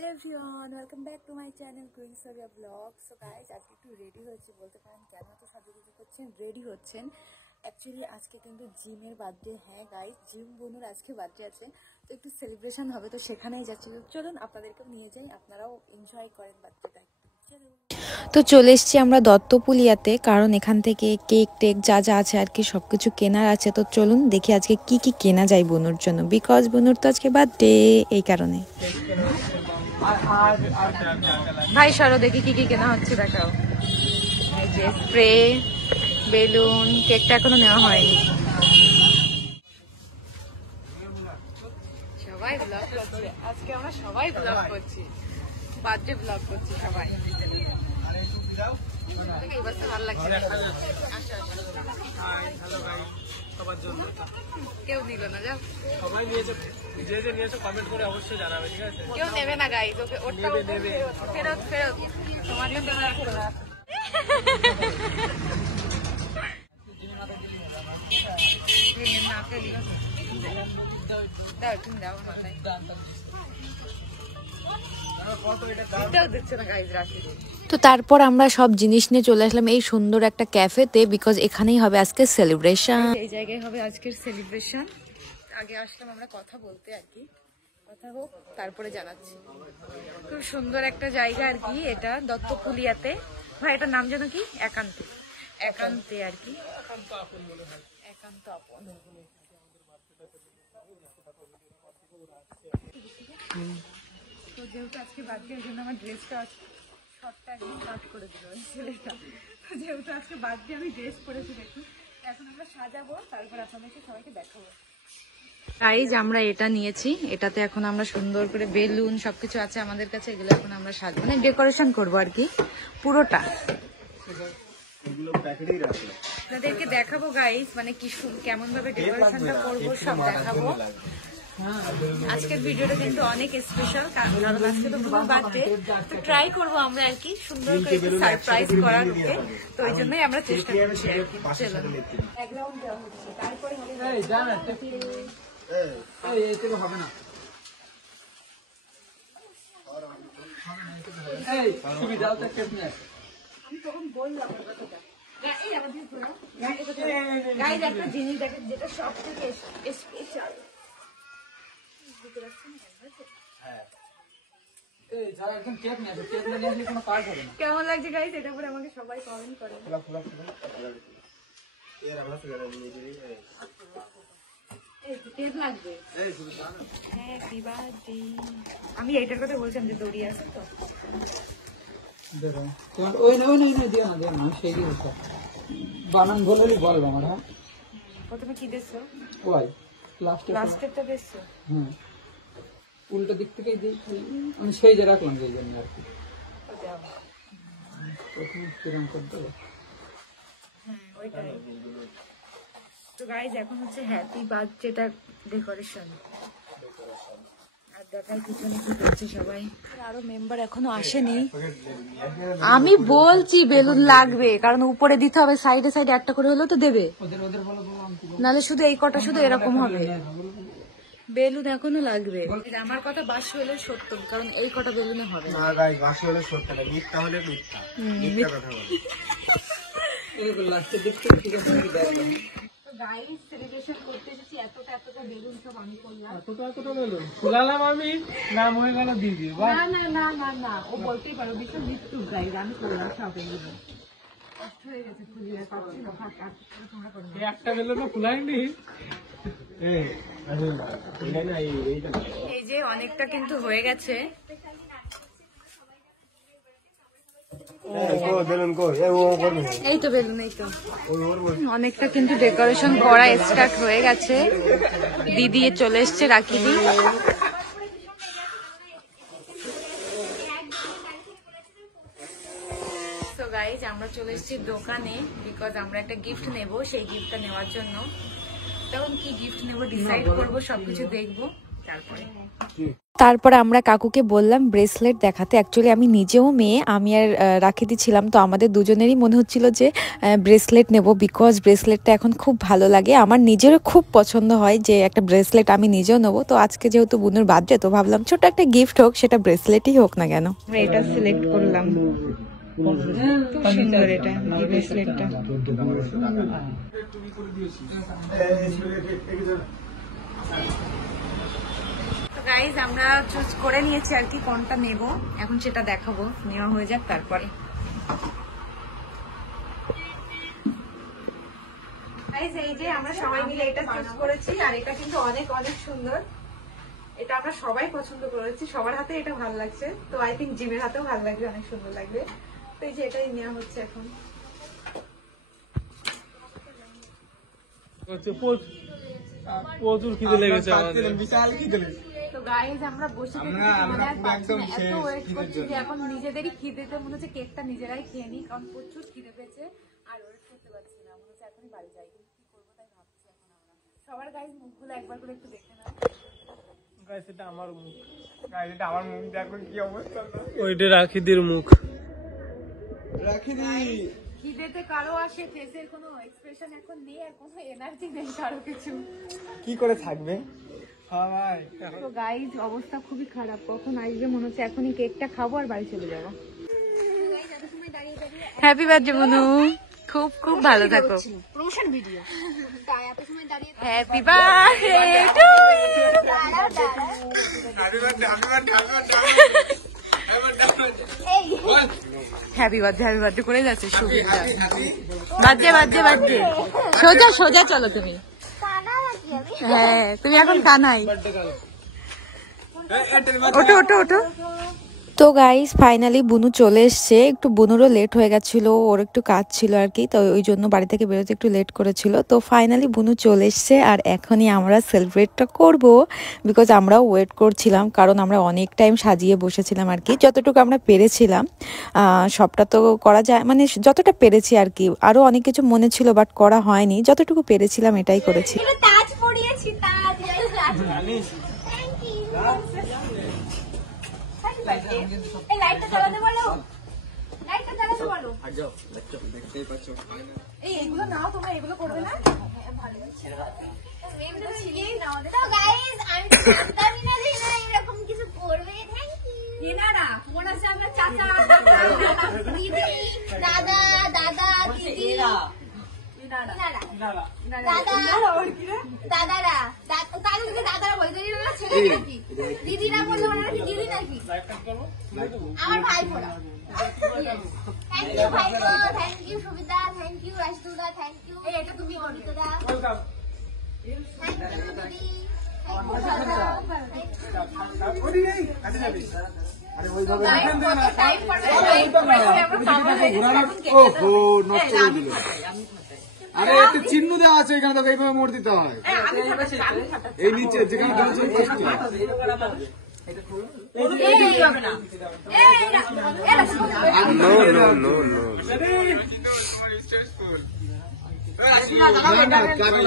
Hello everyone, welcome back to my channel queen Sabiya blog. So guys, আজকে একটু ready হয়েছি, বলতে পারেন কেন এত সাজুগুজু করছেন, রেডি হচ্ছেন। অ্যাকচুয়ালি আজকে কিন্তু জিমের বার্থডে। হ্যাঁ গাইজ, জিম বোনুর আজকে বার্থডে আছে, তো একটু সেলিব্রেশন হবে, তো সেখানেই যাচ্ছি। চলুন আপনাদেরকেও নিয়ে যাই, আপনারাও এনজয় করেন বার্থডেটা একটু। চলুন। তো চলে এসছি আমরা দত্তপুলিয়াতে, কারণ এখান থেকে কেক টেক যা যা আছে আর কি সব কিছু কেনার আছে। তো চলুন দেখি আজকে কি কি কেনা যায় বোনুর জন্য, বিকজ বোনুর তো আজকে বার্থডে, এই কারণে। ভাই সরো দেখি কি কি কেনা হচ্ছে, দেখাও। এই যে স্প্রে, বেলুন, কেকটা এখনো নেওয়া হয়নি। সবাই ব্লগ করছে আজকে, আমরা সবাই ব্লগ করছি, বার্থডে ব্লগ করছি সবাই। ভালো লাগছে, কেউ নিল না, যাও সবাই নিয়েছে, যে যে নিয়েছে কমেন্ট করে অবশ্যই জানাবে, ঠিক আছে? কেউ নেবে না গাইজ, ওকে ওটা নেবে, ফেরত ফেরত, তোমার জন্য রাখো না। তো তারপর আমরা সব জিনিস নিয়ে চলে আসলাম এই সুন্দর একটা ক্যাফেতে, বিকজ এখানেই হবে আজকে সেলিব্রেশন। এই জায়গায় হবে আজকের সেলিব্রেশন। আগে আসলাম আমরা কথা বলতে আর কি, কথা হোক তারপরে জানাচ্ছি। খুব সুন্দর একটা জায়গা আর কি এটা, দত্তপুলিয়াতে। ভাই এটার নাম যেন কি? একান্তে, একান্তে আর কি, একান্ত আপন। তো যেহেতু আজকে বার্থডে, ওই জন্য আমার ড্রেসটা শর্টটা একদম কাট করে দিল ওই ছেলেটা। তো যেহেতু আজকে বার্থডে আমি ড্রেস পরেছি দেখি, এখন আমরা সাজাবো, তারপর আপনাদেরকে সবাইকে দেখাবো। গাইজ আমরা এটা নিয়েছি, এটাতে এখন আমরা সুন্দর করে বেলুন সবকিছু আছে আমাদের কাছে, এগুলো এখন আমরা সাজাবো, মানে ডেকোরেশন করবো আর কি পুরোটা। আপনাদেরকে দেখাবো গাইজ, মানে কি কেমন ভাবে ডেকোরেশনটা করবো সব দেখাবো। আজকের ভিডিওটা কিন্তু অনেক স্পেশাল, কারণ আজকে তো পুরো বার্থডে, তো ট্রাই করবো আমরা আর কি সুন্দর করে সারপ্রাইজ করার ওকে, তো ওই জন্যই আমরা চেষ্টা করছি আর কি। চলো ব্যাকগ্রাউন্ড দেওয়া হচ্ছে, তারপরে হবে না। আমি তখন বললাম কথাটা, একটা জিনিস দেখেন যেটা সব থেকে স্পেশাল। কেমন লাগছে গাইস, এটা পরে আমাকে সবাই কমেন্ট করে। আমি এইটার কথা বলছিলাম যে দড়ি আছে তো, বানান বলে বল আমার। হ্যাঁ প্রথমে কি দেখছো? লাস্টেরটা দেখছো? হ্যাঁ, উল্টো দিক থেকেই আমি সেই যে রাখলাম যে জন্য আর কি, প্রথমে কিরম করতে হবে। তো গাইজ এখন হচ্ছে হ্যাপি বার্থডেটা ডেকোরেশন, আর দেখার পিছনে কি করছে সবাই। আরো মেম্বার এখনো আসেনি, আমি বলছি বেলুন লাগবে, কারণ উপরে দিতে হবে, সাইডে সাইডে একটা করে হলেও তো দেবে, নাহলে শুধু এই কটা শুধু এরকম হবে। বেলুন এখনো লাগবে, আমার কথা বাসি হলে সত্য, কারণ এই কটা বেলুনে হবে না। বাসি হলে সত্য না, মিথ্যা হলে মিথ্যা, মিথ্যা কথা বলে। লাস্টের দিক থেকে ঠিক আছে নাকি দেখলাম। গাইস সেলিব্রেশন করতে এসেছি, এতটা এতটা বেলুন সব আমি করলাম, এতটা বেলুন ফুলালাম আমি, নাম হয়ে গেল দিদি। না না না না না, ও বলতেই পারো বিশ্ব মৃত্যু। গাইস আমি করলাম সব বেলুন, কষ্ট হয়ে গেছে ফুলিয়ে পাচ্ছি না, ফাঁকা তোমরা করো। একটা বেলুনও ফুলাইনি। এই যে অনেকটা কিন্তু হয়ে গেছে, এই তো বেলুন, এই তো অনেকটা কিন্তু ডেকোরেশন করা স্টার্ট হয়ে গেছে। দিদি চলে এসছে, রাখি দি। তো গাইজ আমরা চলে এসেছি দোকানে, বিকজ আমরা একটা গিফট নেব, সেই গিফটটা নেওয়ার জন্য। তখন কি গিফট নেব ডিসাইড করবো, সবকিছু দেখবো তারপরে। তারপরে আমরা কাকুকে বললাম ব্রেসলেট দেখাতে। অ্যাকচুয়ালি আমি নিজেও মেয়ে, আমি আর রাখিদি ছিলাম, তো আমাদের দুজনেরই মনে হচ্ছিল যে ব্রেসলেট নেব, বিকজ ব্রেসলেটটা এখন খুব ভালো লাগে। আমার নিজেরও খুব পছন্দ হয় যে একটা ব্রেসলেট আমি নিজেও নেবো। তো আজকে যেহেতু বুনুর বার্থডে, তো ভাবলাম ছোট একটা গিফট হোক, সেটা ব্রেসলেটই হোক না কেন। এটা সিলেক্ট করলাম, খুব সুন্দর এটা ব্রেসলেটটা। তো গাইজ আমরা চুজ করে নিয়েছি আর কি কোনটা নেব, এখন সেটা দেখাবো, নেওয়া হয়ে যাক তারপরে। গাইজ এই যে আমরা সবাই মিলে এটা চুজ করেছি, আর এটা কিন্তু অনেক অনেক সুন্দর। এটা আমরা সবাই পছন্দ করেছি, সবার হাতে এটা ভালো লাগছে, তো আই থিঙ্ক জিমের হাতেও ভালো লাগবে, অনেক সুন্দর লাগবে। তো এই যে এটাই নেওয়া হচ্ছে এখন। প্রচুর খিদে লেগেছে আমাদের। বিশাল খিদে লেগেছে। তো গাইজ আমরা বসে থেকে মানে আর পারছি না, এত ওয়েট করছি যে এখন নিজেদেরই খিদেতে মনে হচ্ছে কেকটা নিজেরাই খেয়ে নিই, কারণ প্রচুর খিদে পেয়েছে আর ওয়েট করতে পারছি না, মনে হচ্ছে এখনই বাড়ি যাই, কিন্তু কি করবো তাই ভাবছি এখন আমরা। সবার গাইজ মুখগুলো একবার করে একটু দেখে নাও। গাইস এটা আমার মুখ, গাইস এটা আমার মুখ, দেখো কি অবস্থা। ওইটা রাখিদির মুখ। রাখিদি খিদেতে কারো আসে ফেসের কোনো এক্সপ্রেশন এখন নেই, আর কোনো এনার্জি নেই কারো কিছু, কি করে থাকবে সবাই। তো গাইজ অবস্থা খুবই খারাপ, কখন আসবে মনে হচ্ছে এখনই কেকটা খাবো আর বাড়ি চলে যাবো। হ্যাপি বার্থডে মনু, খুব খুব ভালো থাকো। প্রমোশন ভিডিও তাই এত সময় দাঁড়িয়ে happy birthday to happy birthday করে যাচ্ছে সুবিধা। বার্থডে বার্থডে বার্থডে, সোজা সোজা চলো তুমি। হ্যাঁ তুমি এখন কানাই, ওঠো ওঠো ওঠো। তো গাইস ফাইনালি বুনু চলে এসছে, একটু বুনুরও লেট হয়ে গেছিল, ওর একটু কাজ ছিল আর কি, তো ওই জন্য বাড়ি থেকে বেরোতে একটু লেট করেছিল। তো ফাইনালি বুনু চলে এসছে, আর এখনই আমরা সেলিব্রেটটা করব, বিকজ আমরাও ওয়েট করছিলাম, কারণ আমরা অনেক টাইম সাজিয়ে বসেছিলাম আর কি, যতটুকু আমরা পেরেছিলাম। সবটা তো করা যায়, মানে যতটা পেরেছি আর কি, আরও অনেক কিছু মনে ছিল বাট করা হয়নি, যতটুকু পেরেছিলাম এটাই করেছি। তাজ পরিয়েছি, তাজ এই লাইটটা জ্বালাতে বলো, লাইটটা জ্বালাতে বলো। এই এগুলো নাও, তোমরা এগুলো করবে না? তো গাইস আমি তো জানতামই না যে এরা এরকম কিছু করবে। Thank you. না মনে হচ্ছে আমরা চাচা দিদি, দাদা, দাদা, দিদি, দাদারা, তাদেরকে দাদারা বলে, দিদিরা ছেলে নাকি, দিদিরা বললে ওনারা কি দিদি নাকি, আমার ভাই ফোড়া। থ্যাংক ইউ ভাই, থ্যাংক ইউ সুবিধা, থ্যাংক ইউ রাশিদুদা, থ্যাংক ইউ এটা তুমি অমিতদা, থ্যাংক ইউ দিদি, আরে একটা চিহ্ন দেওয়া আছে এখানে, তোকে এইভাবে মোড় দিতে হয়, এই নিচে যেখানে কারণ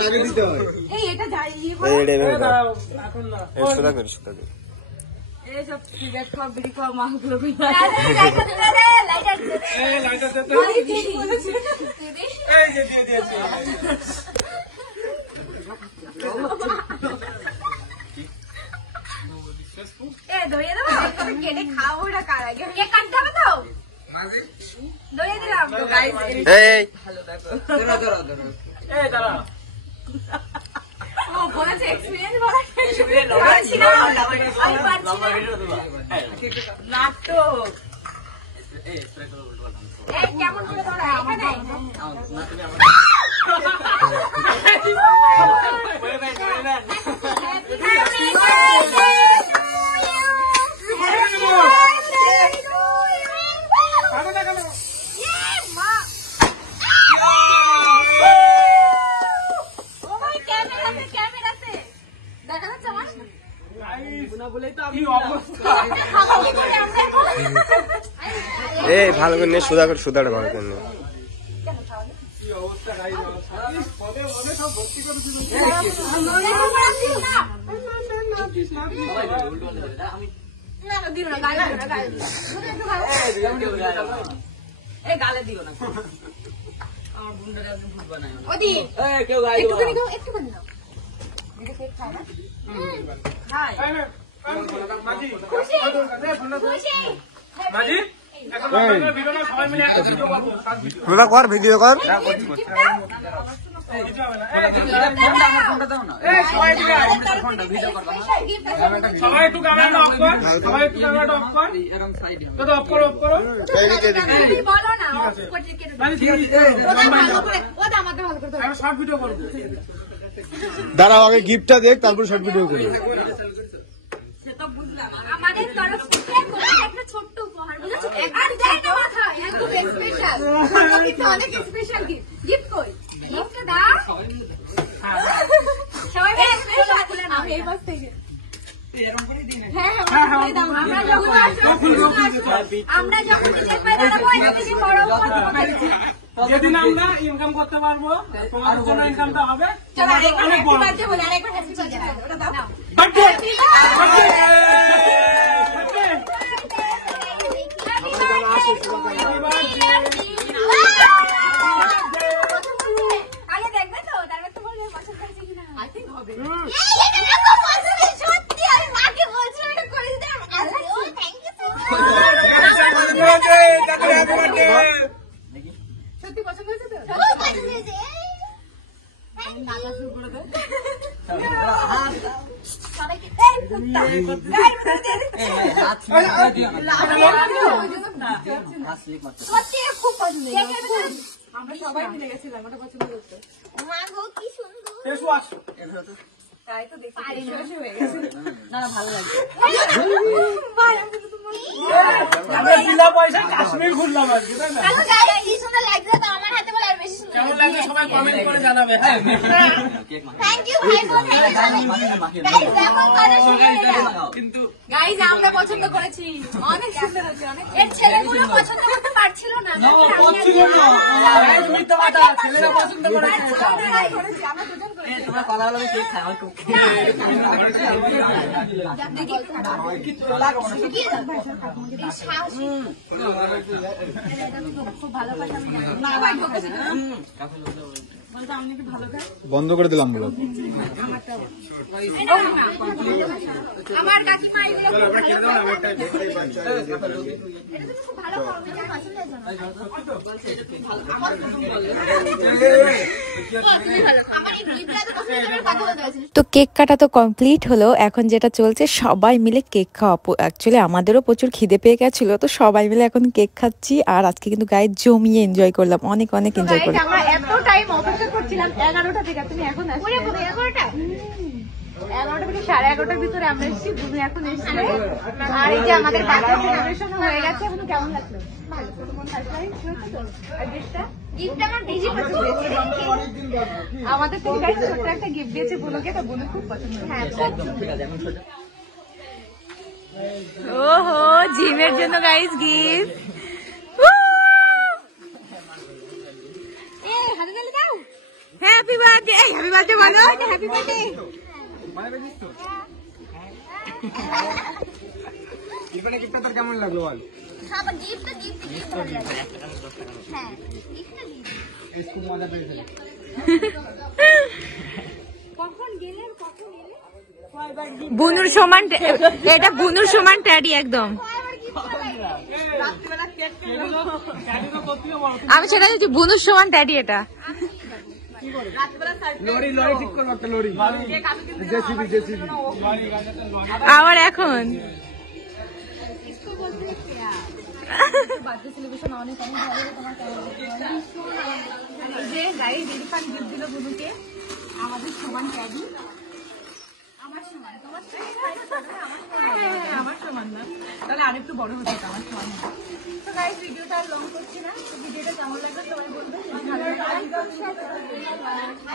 আগে দিতে হয়। ধরিয়ে দেবো, কেটে খাও, ওটা কার আগে কেক কাটতে হবে তো, ধরিয়ে দিলাম। ও বলেছে এক্সপেরিয়েন্স বলা নাটক। কেমন করে ধরা এখানে ভালো করে নিয়ে সুদা করে সুদাটা ভালো করে নিয়ে অবস্থা না না দিও না, গালে দিও না, গালে দিও না। তুমি একটু ভালো ওদি একটুখানি দাও, একটুখানি দাও। এটা কেক খায় না? খায়। খুশি খুশি তোরা কর ভিডিও কর সবাই একটু ক্যামেরাটা অফ কর, সবাই একটু ক্যামেরাটা অফ কর, তো অফ করো, অফ করো। বলো না, ওটা আমাদের ভালো করে আমি শর্ট ভিডিও করবো। দাঁড়াও আগে গিফটটা দেখ তারপর শর্ট ভিডিও করি আমাদের তরফ থেকে একটা ছোট্ট উপহার, বুঝেছো? আর দেয় না মাথা, একদম স্পেশাল, কিন্তু অনেক স্পেশাল গিফট কই, গিফট দাও সবাই স্পেশাল খুলে নাও এই বাস থেকে। হ্যাঁ আমরা যখন নিজের পায়ে দাঁড়াবো এর থেকে বড় উপহার তোমাদের। যেদিন আমরা ইনকাম করতে পারবো তোমাদের জন্য ইনকামটা হবে অনেক বড়। বার্থডে বলে আরেকবার হ্যাপি বার্থডে ওটা দাও। আগে দেখবে তো, তারপর তো বলবে পছন্দ হয়েছে কিনা। আই থিংক হবে। সত্যি আমি মাকে বলছিলাম এটা করে দিতে। Thank you so much. সত্যি পছন্দ হয়েছে তো? পছন্দ হয়েছে। নাচা শুরু করে দে। সবাইকে এই কুত্তা সত্যি খুব পছন্দ হয়েছে। আমরা সবাই মিলে গেছিলাম, ওটা পছন্দ করতে। মা গো কি সুন্দর। এসো আসো। তাই তো দেখতে পারি না হয়ে গেছে। না ভালো লাগে। ভাই আমি তো তোমার আমরা বিনা পয়সায় কাশ্মীর ঘুরলাম আজকে, তাই না? আচ্ছা গাইস কি সুন্দর লাগছে তো আমার হাতে বলে আর বেশি সুন্দর। কেমন লাগছে সবাই কমেন্ট করে জানাবে। হ্যাঁ থ্যাংক ইউ ভাই বোন। গাইস দেখো কত সুন্দর এটা। গাইস আমরা পছন্দ করেছি, অনেক সুন্দর হচ্ছে, অনেক। এর ছেলেগুলো পছন্দ করতে পারছিল না। মিথ্যা কথা, ছেলেরা পছন্দ করেছে। আমরা দুজন করেছি। তোমরা কলা হলে কেক খাও আর খুব বন্ধ করে দিলাম বলো আমার কাকিমা এগুলো খুব ভালো আমার এই গিফটটা তো পছন্দ কথা বলতে হয়েছিল। তো কেক কাটা তো কমপ্লিট হলো, এখন যেটা চলছে সবাই মিলে কেক খাওয়া। অ্যাকচুয়ালি আমাদেরও প্রচুর খিদে পেয়ে গেছিলো, তো সবাই মিলে এখন কেক খাচ্ছি। আর আজকে কিন্তু গায়ে জমিয়ে এনজয় করলাম, অনেক অনেক এনজয় করলাম। আমরা এত টাইম অপেক্ষা করছিলাম 11টা থেকে, তুমি এখন আসছো 11টা 11টা থেকে 11:30টার ভিতরে আমরা এসেছি, তুমি এখন এসেছো। আর এই যে আমাদের বার্থডে সেলিব্রেশন হয়ে গেছে, এখন কেমন লাগলো? ভালো, তোমার সারপ্রাইজ হচ্ছে তো। আর গিফটটা আমার বেশি পছন্দ হয়েছে। আমাদের থেকে গাইস ছোট্ট একটা গিফট দিয়েছে বুনুকে, তো বুনু খুব পছন্দ হয়েছে। হ্যাঁ ওহো জিমের জন্য গাইস গিফট। এই হাতে তালি দাও। হ্যাপি বার্থডে, হ্যাপি বার্থডে বলো। Happy birthday. গিফটটা তোর কেমন লাগলো বল খাবার গিফট ভালো লাগে। হ্যাঁ গিফটটা গিফট খুব মজা পেয়েছে কখন গেলে বুনুর সমান, এটা বুনুর সমান ট্যাডি একদম। আমি সেটা বলছি, বুনুর সমান ট্যাডি এটা। লরি লরি ঠিক করো একটা লরি জেসিবি জেসিবি আবার এখন বার্থডে সেলিব্রেশন অনেক অনেক ভালো হলো। তোমার কেমন লাগছে? যে গাইস ইরফান গিফট দিল বুনুকে আমাদের সমান ট্যাডি। আমার সমান, তোমার আমার সমান না, তাহলে আরেকটু বড় হতো আমার সমান। তো গাইস ভিডিওটা আর লং করছি না, ভিডিওটা কেমন লাগলো সবাই বলবে। ভালো লাগলে